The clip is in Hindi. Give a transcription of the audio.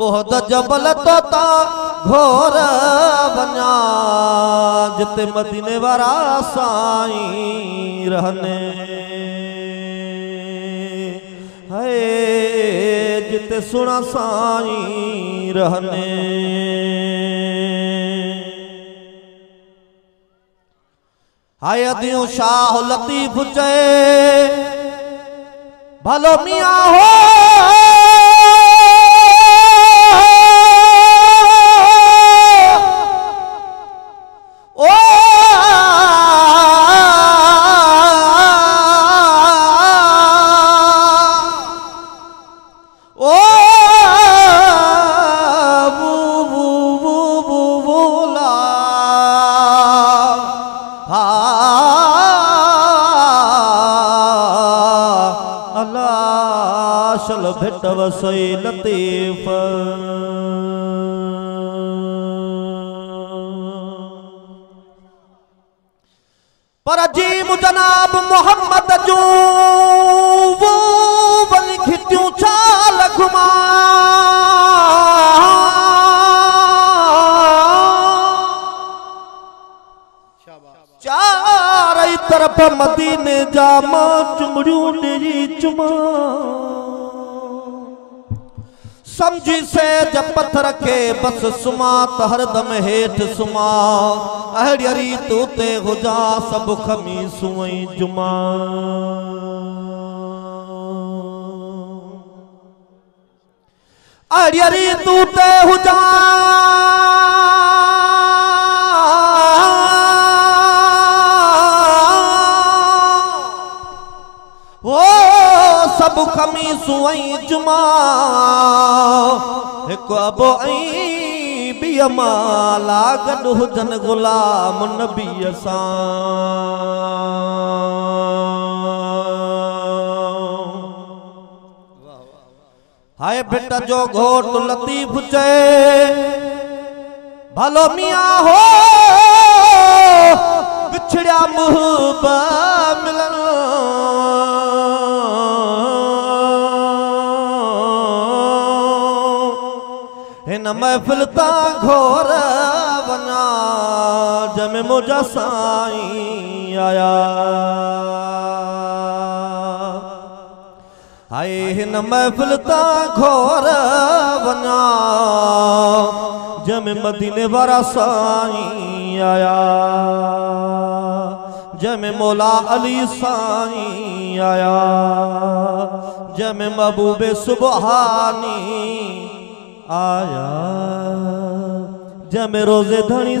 ओहद जबल तोता घोर बना जिते मदीने वारा साईं रहने है जिते सुना साईं रहने। हाय अदियों शाह लतीफ चए भलो मियाँ हो भेट वसई लतीफ पर अजीम जनाब मोहम्मद जो वो वली खित्यूं चाल घुमा चारई तरफ मदीने जामा चुमड़ियों डेरी चुमा समझी से जब पत्थर के बस सुमा त हरदम हेठ सुमा अहड़ी तू ते हुजा सब खमी सुई जुमा अहड़ी तू ते हुजा सब खमी सुई जुमा एक अबो आई बियमा लागन हुजन गुलाम नबी सां। हाय बेटा जो घोट लतीफ चए भलो मियाँ हो बिछड़िया मुहबा मिलन हिन महफिल ता घोर बना जमे मुझा साईं आया। हाय हिन महफिल ता घोर बना जमे मदीने वारा साईं आया जमे मौला अली साईं आया जमे महबूबे सुबहानी आया जमे रोजे धनी